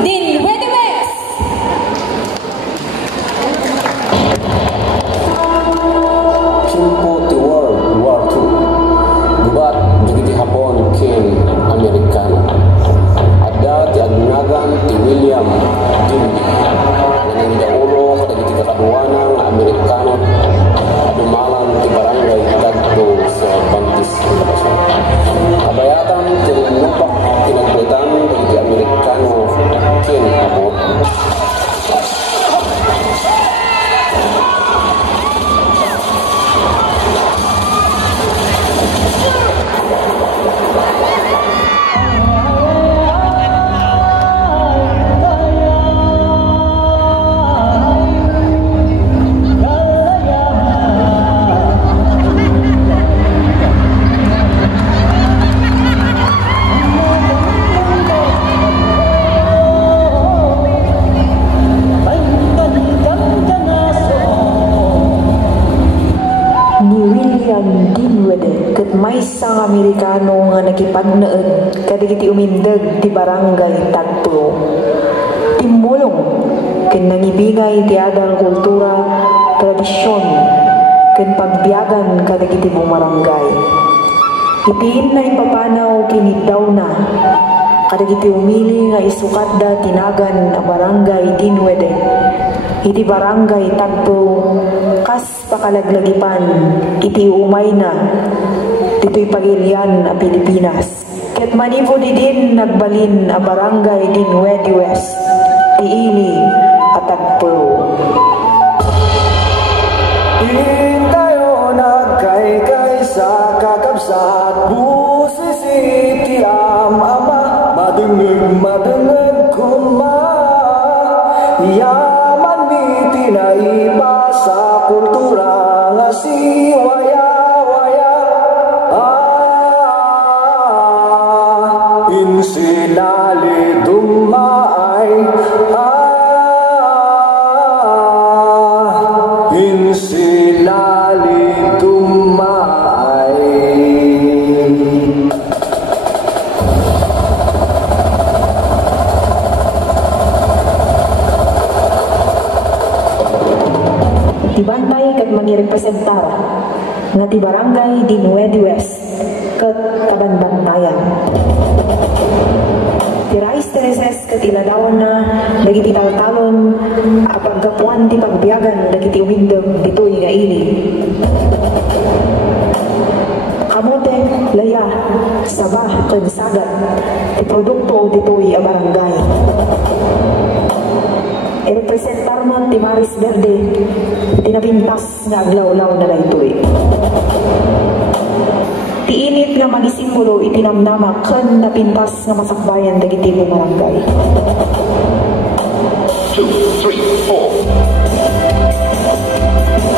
din Ready West. Kimpo ti World War II. Gubat digiti Hapon ken Amerikano. Ada ti agnagan ti William Dingley. Nanindaulo kadagiti kakaduana nga Amerikano. Adumalan ti barangay Tagpo sa Bantis. Kabayatan ti nupak tinagplitan digiti Amerikano ken Hapon. May isang Amerikano nga nakipagnaed kadagiti umindag ti barangay Tagpo. Timulong ken nangibingay ti adal kultura, tradisyon ken pagbiyagan kadagiti bumarangay. Itiin na ipapanaw kinitaw na kadagiti umili nga isukat da tinagan a barangay Dinwede. Iti barangay Tagpo kas pakalaglagipan iti umay na dito'y pagilian a Pilipinas. Ket manivo di din nagbalin a barangay Dinwede West, ti ili at Tagpo. Di tayo nagkaykay sa kakabsat, busisi ti ama, madungag kuma, yaman ni tinaiba sa kultura nga siwaya. Sinali dumay, sinali dumay. Tibantay kat magirepresentar nga ti barangay Dinwede West kat tabanbantayan. Ti Rais Tereses kat iladawan na dagiti taltalon a paggapuan ti pagbiyagan dagiti umindag ditoy nga ili. Kamote, laya, sabah, ken sagat ti produkto ditoy a barangay. Representar man ti Maris Verde tinapintas nga aglaw-law na daytoy. Ti init nga magisimbolo itinamnama ken napintas nga masakbayan dagiti barangay. 2, 3, 4.